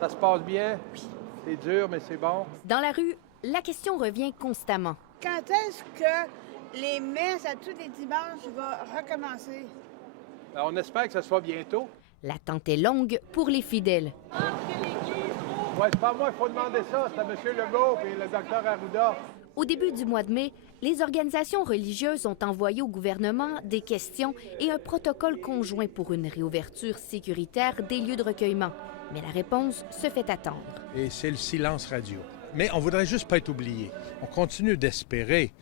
Ça se passe bien? Oui. C'est dur, mais c'est bon. Dans la rue, la question revient constamment. Quand est-ce que les messes à tous les dimanches vont recommencer? On espère que ce soit bientôt. L'attente est longue pour les fidèles. Ouais, c'est pas moi, il faut demander ça. C'est à M. Legault et le Dr Arruda. Au début du mois de mai, les organisations religieuses ont envoyé au gouvernement des questions et un protocole conjoint pour une réouverture sécuritaire des lieux de recueillement. Mais la réponse se fait attendre. Et c'est le silence radio. Mais on voudrait juste pas être oublié. On continue d'espérer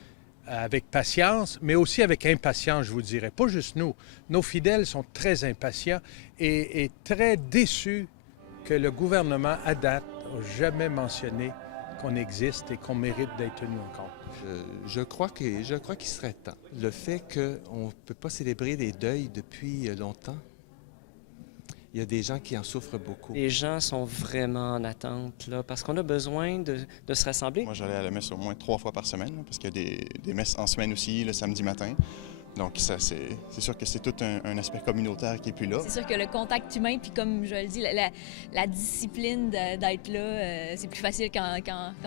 avec patience, mais aussi avec impatience, je vous dirais. Pas juste nous. Nos fidèles sont très impatients et très déçus que le gouvernement, à date, n'a jamais mentionné qu'on existe et qu'on mérite d'être tenu en compte. Je crois qu'il serait temps. Le fait qu'on ne peut pas célébrer les deuils depuis longtemps, il y a des gens qui en souffrent beaucoup. Les gens sont vraiment en attente, là, parce qu'on a besoin de se rassembler. Moi, j'allais à la messe au moins 3 fois par semaine, là, parce qu'il y a des messes en semaine aussi, le samedi matin. Donc, ça, c'est sûr que c'est tout un aspect communautaire qui est plus là. C'est sûr que le contact humain, puis comme je le dis, la discipline d'être là, c'est plus facile quand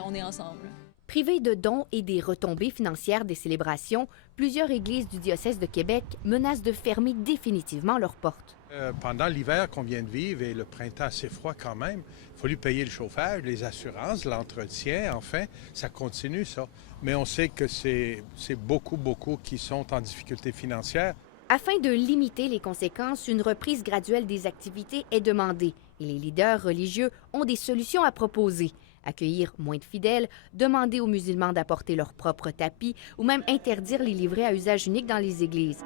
on est ensemble. Privées de dons et des retombées financières des célébrations, plusieurs églises du diocèse de Québec menacent de fermer définitivement leurs portes. Pendant l'hiver qu'on vient de vivre et le printemps assez froid quand même, il a fallu payer le chauffage, les assurances, l'entretien, enfin, ça continue ça. Mais on sait que c'est beaucoup qui sont en difficulté financière. Afin de limiter les conséquences, une reprise graduelle des activités est demandée et les leaders religieux ont des solutions à proposer. Accueillir moins de fidèles, demander aux musulmans d'apporter leur propre tapis ou même interdire les livrets à usage unique dans les églises.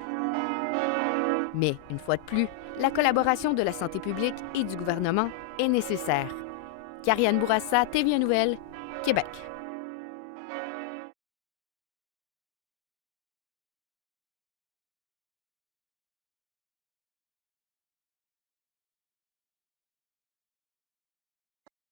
Mais, une fois de plus, la collaboration de la santé publique et du gouvernement est nécessaire. Karianne Bourassa, TVA Nouvelles, Québec.